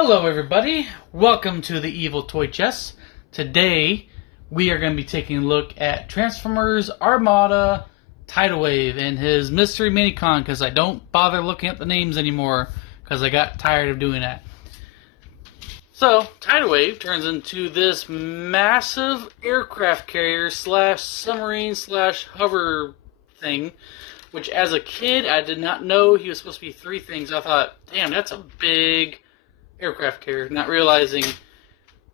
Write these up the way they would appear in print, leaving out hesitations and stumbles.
Hello everybody, welcome to the Evil Toy Chest. Today we are going to be taking a look at Transformers Armada Tidal Wave and his mystery minicon because I don't bother looking at the names anymore because I got tired of doing that. So Tidal Wave turns into this massive aircraft carrier slash submarine slash hover thing, which as a kid I did not know he was supposed to be three things. I thought, damn, that's a big aircraft carrier, not realizing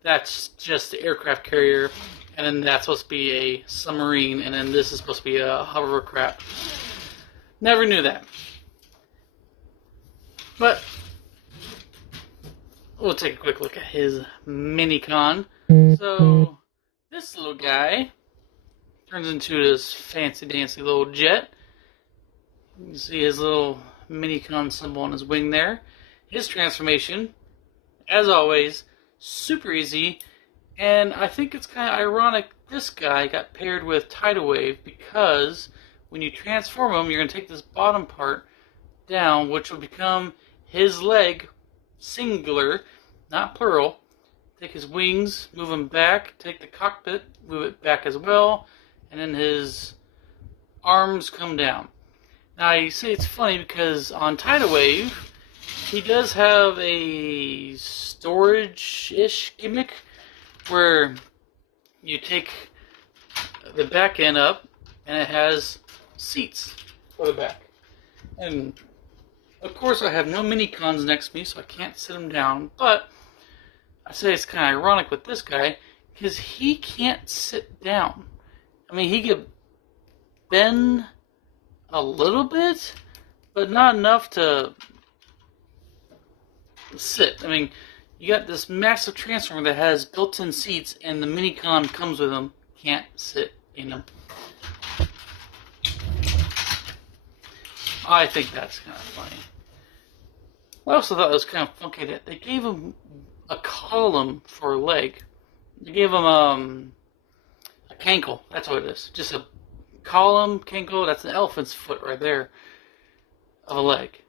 that's just the aircraft carrier, and then that's supposed to be a submarine, and then this is supposed to be a hovercraft. Never knew that. But we'll take a quick look at his minicon. So this little guy turns into this fancy dancy little jet. You can see his little minicon symbol on his wing there. His transformation, as always, super easy, and I think it's kind of ironic this guy got paired with Tidal Wave because when you transform him, you're going to take this bottom part down, which will become his leg, singular, not plural. Take his wings, move them back, take the cockpit, move it back as well, and then his arms come down. Now, you say it's funny because on Tidal Wave, he does have a storage-ish gimmick where you take the back end up and it has seats for the back. And of course I have no mini-cons next to me so I can't sit them down, but I say it's kind of ironic with this guy because he can't sit down. I mean, he could bend a little bit, but not enough to sit. I mean, you got this massive transformer that has built-in seats, and the minicon comes with them. Can't sit in them. I think that's kind of funny. I also thought it was kind of funky that they gave him a column for a leg. They gave him a cankle. That's what it is. Just a column, cankle. That's an elephant's foot right there of a leg.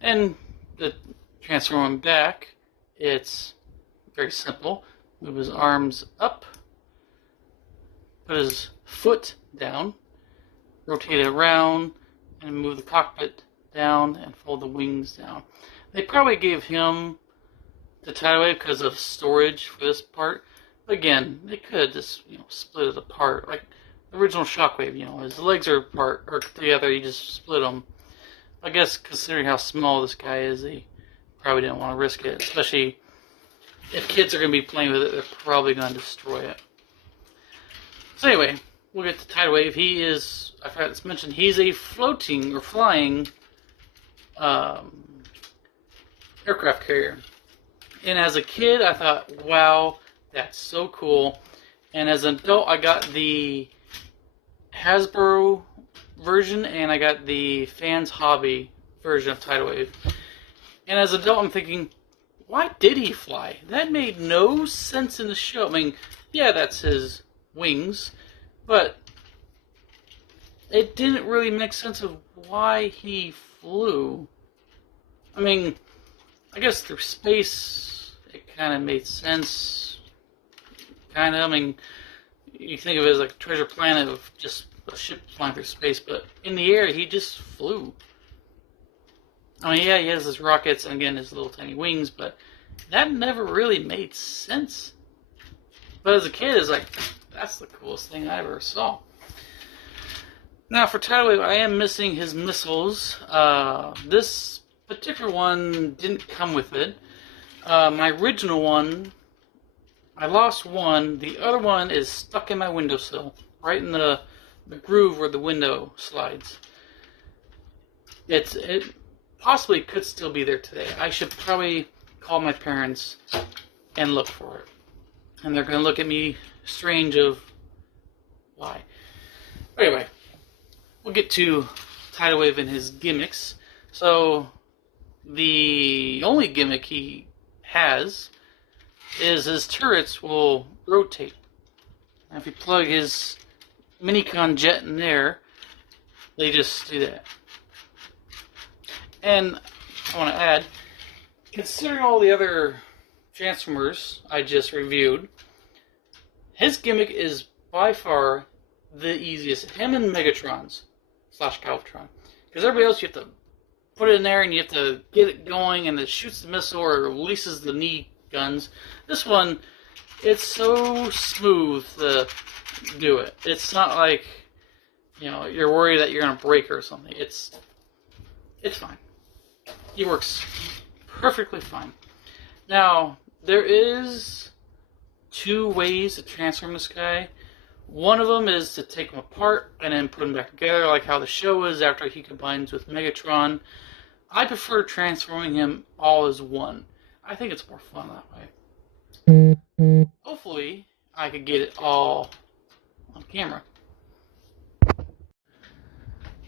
And to transform him back, it's very simple. Move his arms up, put his foot down, rotate it around, and move the cockpit down and fold the wings down. They probably gave him the Tidal Wave because of storage for this part. But again, they could just split it apart, like the original Shockwave. His legs are apart or together. You just split them. I guess considering how small this guy is, they probably didn't want to risk it. Especially if kids are going to be playing with it, they're probably going to destroy it. So anyway, we'll get to Tidal Wave. He is, I forgot to mention, he's a floating or flying aircraft carrier. And as a kid, I thought, wow, that's so cool. And as an adult, I got the Hasbro version, and I got the Fans Hobby version of Tidal Wave. And as an adult, I'm thinking, why did he fly? That made no sense in the show. I mean, yeah, that's his wings, but it didn't really make sense of why he flew. I mean, I guess through space, it kind of made sense. Kind of, I mean, you think of it as like a treasure planet of just a ship flying through space, but in the air, he just flew. I mean, yeah, he has his rockets and again his little tiny wings, but that never really made sense. But as a kid, it's like, that's the coolest thing I ever saw. Now for Tidal Wave, I am missing his missiles. This particular one didn't come with it. My original one, I lost one. The other one is stuck in my windowsill, right in the groove where the window slides. It possibly could still be there today. I should probably call my parents and look for it. And they're going to look at me strange of why. Anyway, we'll get to Tidal Wave and his gimmicks. So, the only gimmick he has is his turrets will rotate. Now, if you plug his minicon jet in there, they just do that. And I want to add, considering all the other Transformers I just reviewed, his gimmick is by far the easiest. Him and Megatron's / Galvatron. Because everybody else, you have to put it in there and you have to get it going, and it shoots the missile or releases the knee guns. This one, it's so smooth to do it. It's not like, you know, you're worried that you're going to break or something. It's fine. He works perfectly fine. Now, there is 2 ways to transform this guy. One of them is to take him apart and then put him back together, like how the show is after he combines with Megatron. I prefer transforming him all as one. I think it's more fun that way. Hopefully, I could get it all on camera.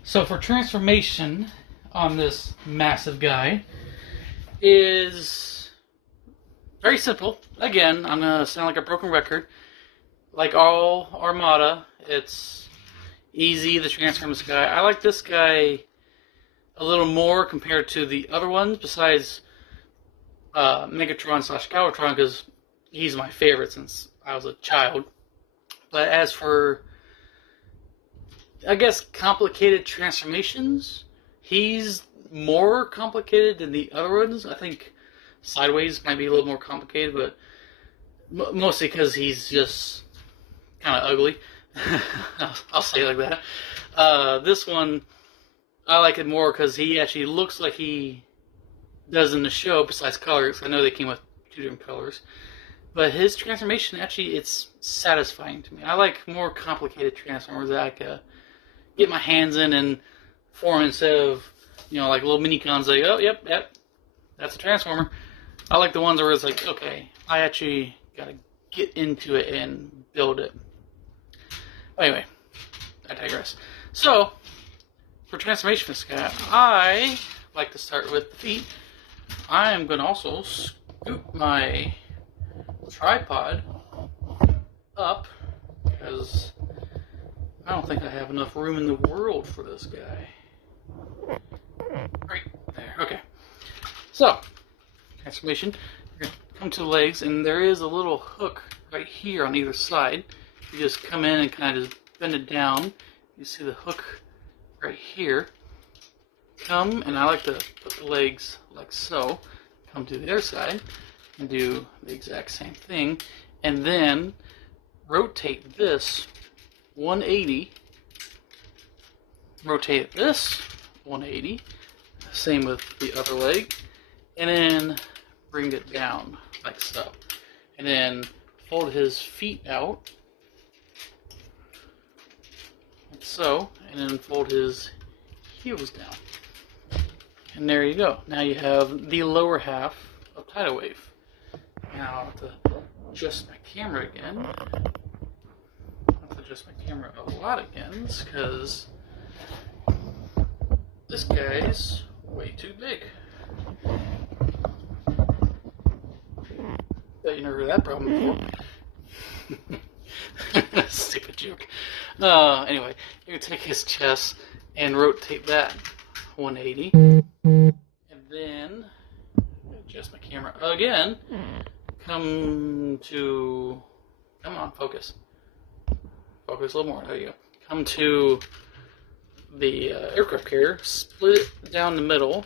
So for transformation on this massive guy is very simple. Again, I'm going to sound like a broken record. Like all Armada, it's easy to transform this guy. I like this guy a little more compared to the other ones, besides Megatron / Galvatron, because he's my favorite since I was a child. But as for, I guess, complicated transformations, he's more complicated than the other ones. I think Sideways might be a little more complicated, but mostly because he's just kind of ugly. I'll say it like that. This one, I like it more because he actually looks like he does in the show, besides colors. I know they came with 2 different colors. But his transformation, actually, it's satisfying to me. I like more complicated Transformers that I can get my hands in and form instead of, you know, like little mini-cons like, oh, yep, that's a Transformer. I like the ones where it's like, okay, I actually got to get into it and build it. Anyway, I digress. So, for transformation for this guy, I like to start with the feet. I am going to also scoop my tripod up because I don't think I have enough room in the world for this guy. Right there. Okay. So, transformation. You're going to come to the legs, and there is a little hook right here on either side. You just come in and kind of just bend it down. You see the hook right here. Come, and I like to put the legs like so. Come to the other side and do the exact same thing. And then rotate this 180. Rotate this 180. Same with the other leg. And then bring it down like so. And then fold his feet out like so, and then fold his heels down. And there you go. Now you have the lower half of Tidal Wave. Now I'll have to adjust my camera again. I'll have to adjust my camera a lot again, because this guy's way too big. Bet you never heard that problem before. Stupid joke. Anyway, you can take his chest and rotate that 180. And then adjust my camera again. Come on, focus. Focus a little more. There you go. Come to the aircraft carrier. Split it down the middle.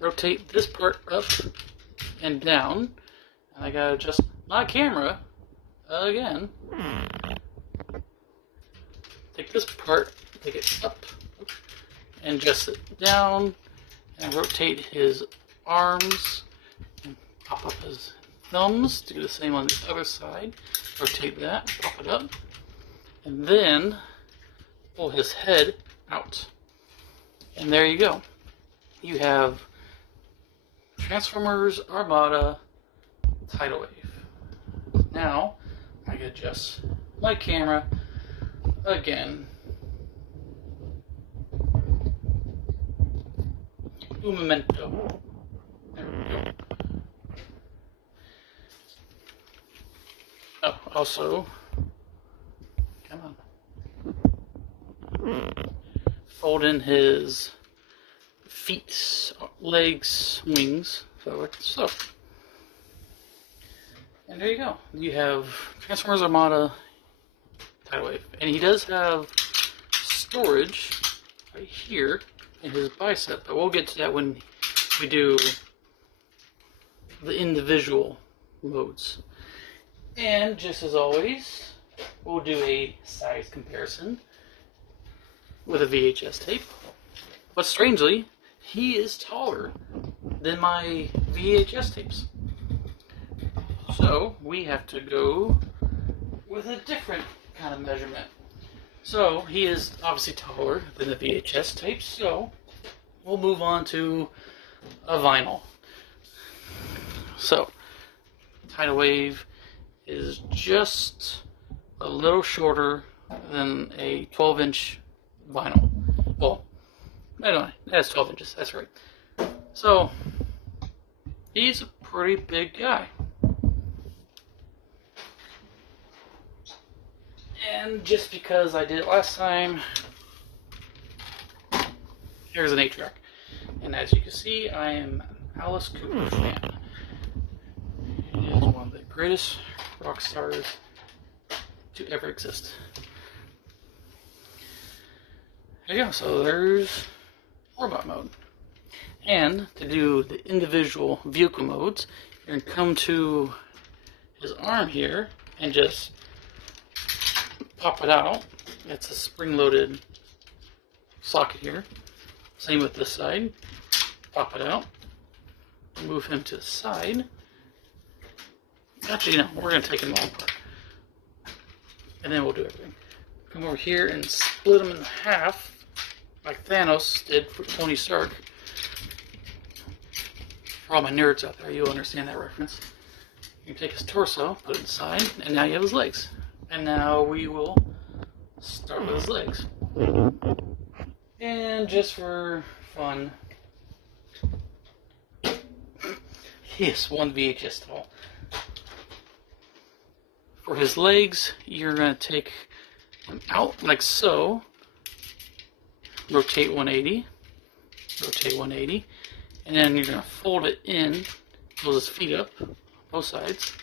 Rotate this part up and down. And I gotta adjust my camera again. Take this part, take it up, and adjust it down, and rotate his arms, and pop up his thumbs. Do the same on the other side. Rotate that, pop it up, and then pull his head out. And there you go. You have Transformers Armada Tidal Wave. Now, I can adjust my camera again. Un momento. There we go. Oh, also, come on. Fold in his feet, legs, wings, so. And there you go. You have Transformers Armada tidal wave, and he does have storage right here in his bicep, but we'll get to that when we do the individual modes. And just as always, we'll do a size comparison with a VHS tape. But strangely, he is taller than my VHS tapes. So we have to go with a different kind of measurement. So he is obviously taller than the VHS tapes, so we'll move on to a vinyl. So tidal wave is just a little shorter than a 12-inch vinyl. Well, anyway, that's 12 inches, that's right. So he's a pretty big guy. And just because I did it last time, here's an 8-track. And as you can see, I am an Alice Cooper fan. He is one of the greatest rock stars to ever exist. There you go, so there's robot mode. And to do the individual vehicle modes, you're going to come to his arm here and just pop it out. It's a spring-loaded socket here. Same with this side. Pop it out. Move him to the side. Actually, no, we're going to take him all apart. And then we'll do everything. Come over here and split him in half, like Thanos did for Tony Stark. For all my nerds out there, you'll understand that reference. You can take his torso, put it inside, and now you have his legs. And now we will start with his legs. And just for fun, he is one VHS tall. For his legs, you're going to take him out like so. Rotate 180. Rotate 180. And then you're going to fold it in. Pull his feet up, both sides.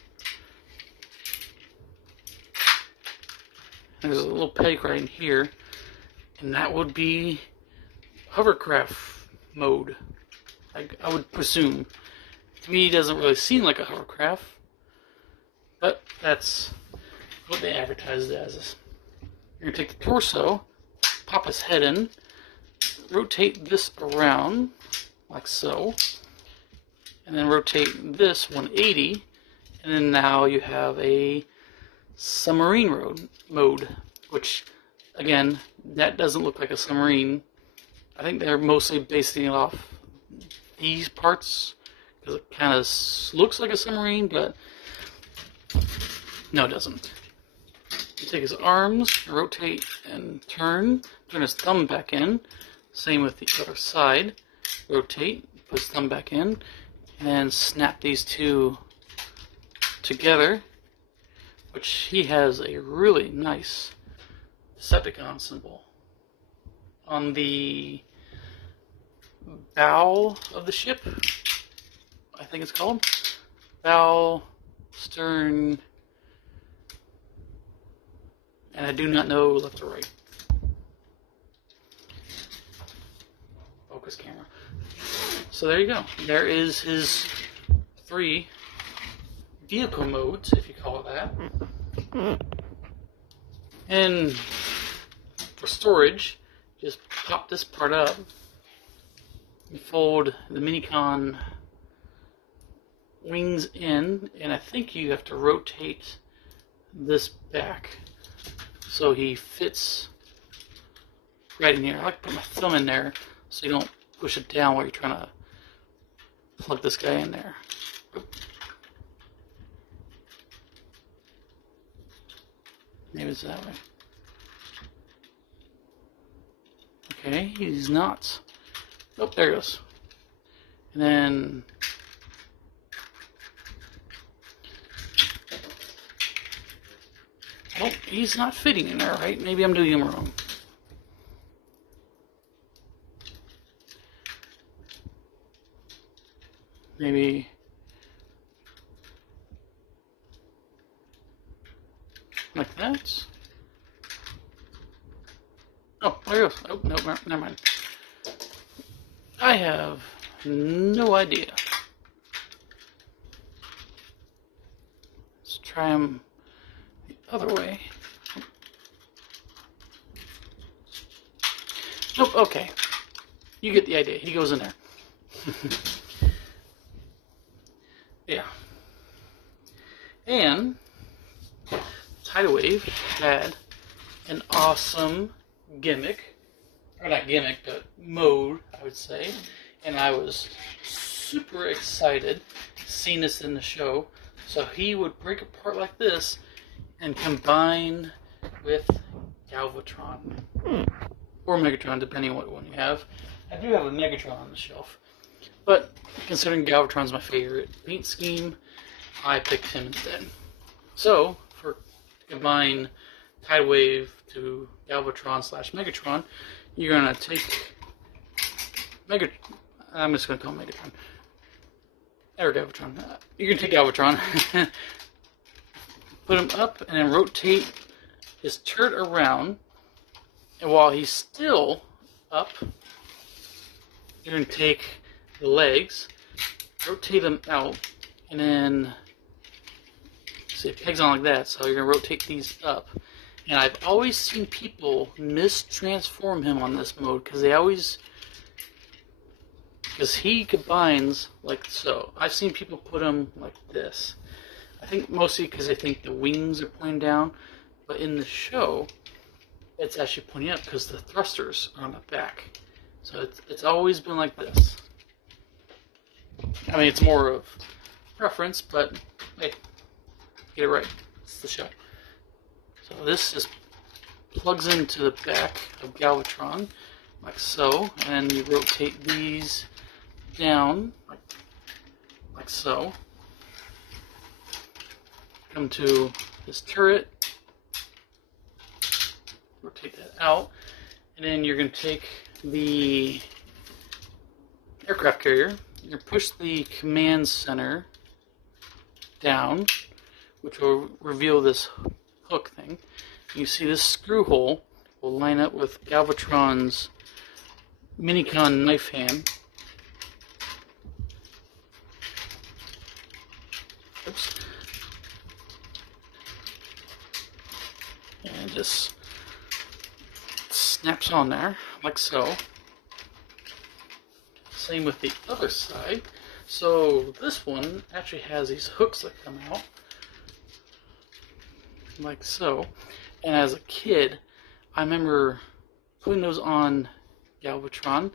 There's a little peg right in here, and that would be hovercraft mode, I would presume. To me, it doesn't really seem like a hovercraft, but that's what they advertise it as. You're going to take the torso, pop his head in, rotate this around, like so, and then rotate this 180, and then now you have a submarine mode, which, again, that doesn't look like a submarine. I think they're mostly basing it off these parts, because it kind of looks like a submarine, but no, it doesn't. You take his arms, rotate and turn his thumb back in. Same with the other side. Rotate, put his thumb back in, and then snap these two together, which he has a really nice Decepticon symbol on the bow of the ship, I think it's called. Bow, stern, and I do not know left or right. Focus camera. So there you go. There is his 3 vehicle modes, if you call it that. And for storage, just pop this part up and fold the Minicon wings in, and I think you have to rotate this back so he fits right in here. I like to put my thumb in there so you don't push it down while you're trying to plug this guy in there. Maybe it's that way. Okay, he's not. Oh, there he goes. And then oh, he's not fitting in there, right? Maybe I'm doing him wrong. maybe like that. Oh, there it goes. Oh, no, never mind. I have no idea. Let's try them the other way. Nope, okay. You get the idea. He goes in there. Yeah. And tidal wave had an awesome gimmick, or not gimmick, but mode, I would say. And I was super excited seeing this in the show. So he would break apart like this and combine with Galvatron. Or Megatron, depending on what one you have. I do have a Megatron on the shelf. But considering Galvatron's my favorite paint scheme, I picked him instead. So, to combine tidal wave to Galvatron / Megatron, you're gonna take I'm just gonna call him Megatron. Or Galvatron. You're gonna take Galvatron, put him up, and then rotate his turret around. And while he's still up, you're gonna take the legs, rotate them out, and then see it pegs on like that. So you're gonna rotate these up. And I've always seen people mistransform him on this mode because he combines like so. I've seen people put him like this. I think mostly because they think the wings are pointing down, but in the show, it's actually pointing up because the thrusters are on the back. So it's always been like this. I mean, it's more of preference, but hey, get it right. It's the show. So this just plugs into the back of Galvatron, like so, and you rotate these down, like so. Come to this turret, rotate that out, and then you're going to take the aircraft carrier, you're going to push the command center down, which will reveal this hook thing. You see this screw hole will line up with Galvatron's Minicon knife hand. Oops. And it just snaps on there, like so. Same with the other side. So this one actually has these hooks that come out, like so. And as a kid, I remember putting those on Galvatron,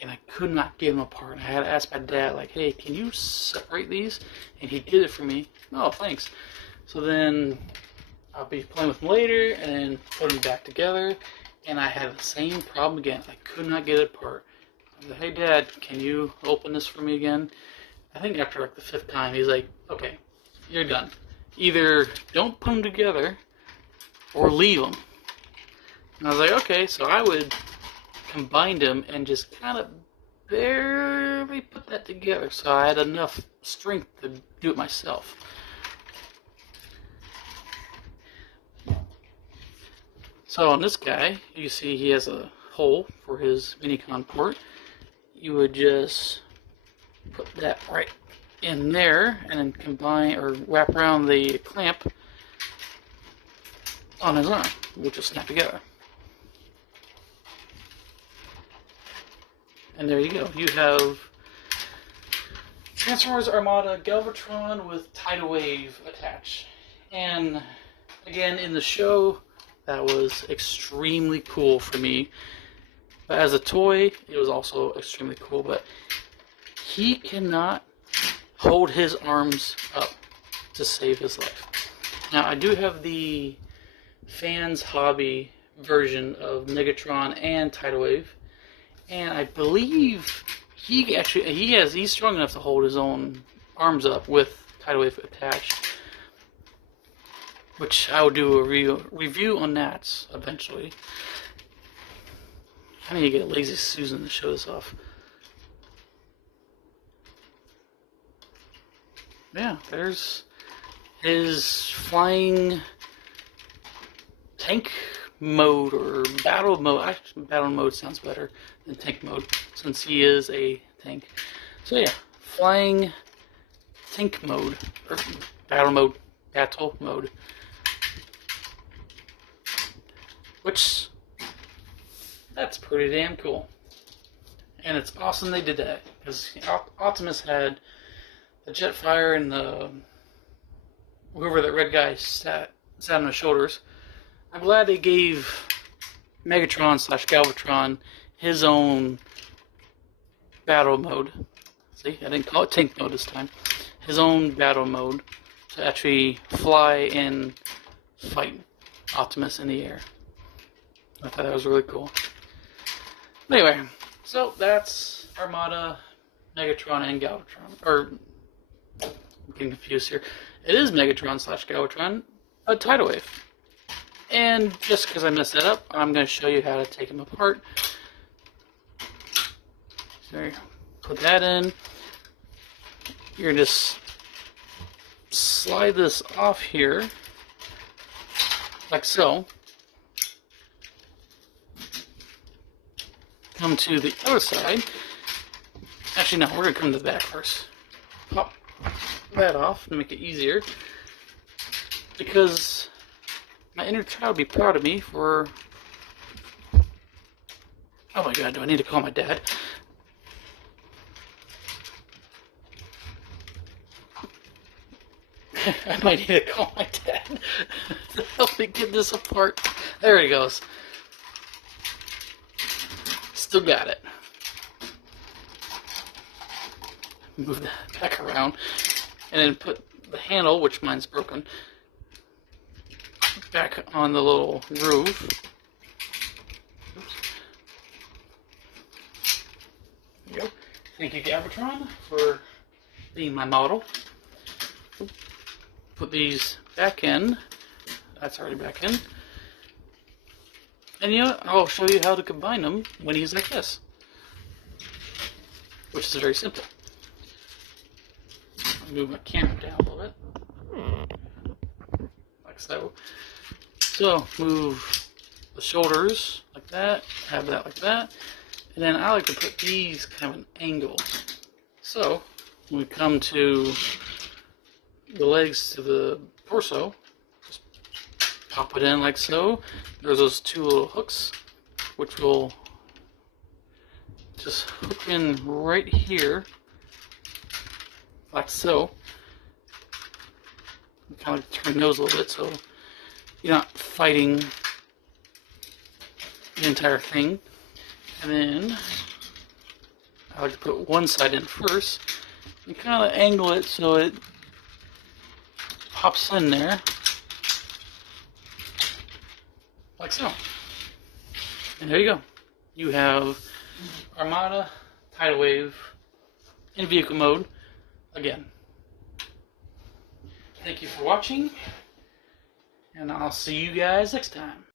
and I could not get them apart. I had to ask my dad, like, hey, can you separate these? And he did it for me. Oh, thanks. So then I'll be playing with them later, and then put them back together, and I had the same problem again. I could not get it apart. I was like, hey, Dad, can you open this for me again? I think after like the 5th time, he's like, okay, you're done. Either don't put them together, or leave them. And I was like, okay, so I would combine them and just kind of barely put that together, so I had enough strength to do it myself. So on this guy, you see he has a hole for his Minicon port. You would just put that right in there and then combine or wrap around the clamp on his arm, which will snap together. And there you go. You have Transformers Armada Galvatron with tidal wave attached. And again, in the show, that was extremely cool for me. But as a toy, it was also extremely cool. But he cannot hold his arms up to save his life. Now, I do have the Fans Hobby version of Megatron and tidal wave. And I believe he's strong enough to hold his own arms up with tidal wave attached. Which I will do a review on that eventually. I need to get Lazy Susan to show this off. yeah, there's his flying tank mode or battle mode. Actually, battle mode sounds better than tank mode since he is a tank. So yeah, flying tank mode or battle mode, which that's pretty damn cool. And it's awesome they did that because Optimus had the Jetfire and the whoever that red guy sat on his shoulders. I'm glad they gave Megatron/Galvatron his own battle mode. See, I didn't call it tank mode this time. His own battle mode to actually fly and fight Optimus in the air. I thought that was really cool. Anyway, so that's Armada, Megatron, and Galvatron. Or, I'm getting confused here. It is Megatron/Galvatron, a tidal wave. And just because I messed that up, I'm going to show you how to take them apart. So, put that in. You're going to just slide this off here, like so. Come to the other side. Actually, no, we're going to come to the back first. Pop that off to make it easier. Because my inner child would be proud of me for... Oh my god, do I need to call my dad? I might need to call my dad to help me get this apart. There he goes. Still got it. Move that back around. And then put the handle, which mine's broken, back on the little groove. Oops. There you go. Thank you, Galvatron, for being my model. Put these back in. That's already back in. And you know, I'll show you how to combine them when he's like this. Which is very simple. I'll move my camera down a little bit. Like so. So, move the shoulders like that, have that like that, and then I like to put these kind of an angle. So, when we come to the legs to the torso, just pop it in like so. There's those two little hooks, which will just hook in right here, like so. Kind of turn those a little bit so you're not fighting the entire thing. And then I like to put one side in first and kind of angle it so it pops in there like so. And there you go. You have Armada tidal wave in vehicle mode again. Thank you for watching, and I'll see you guys next time.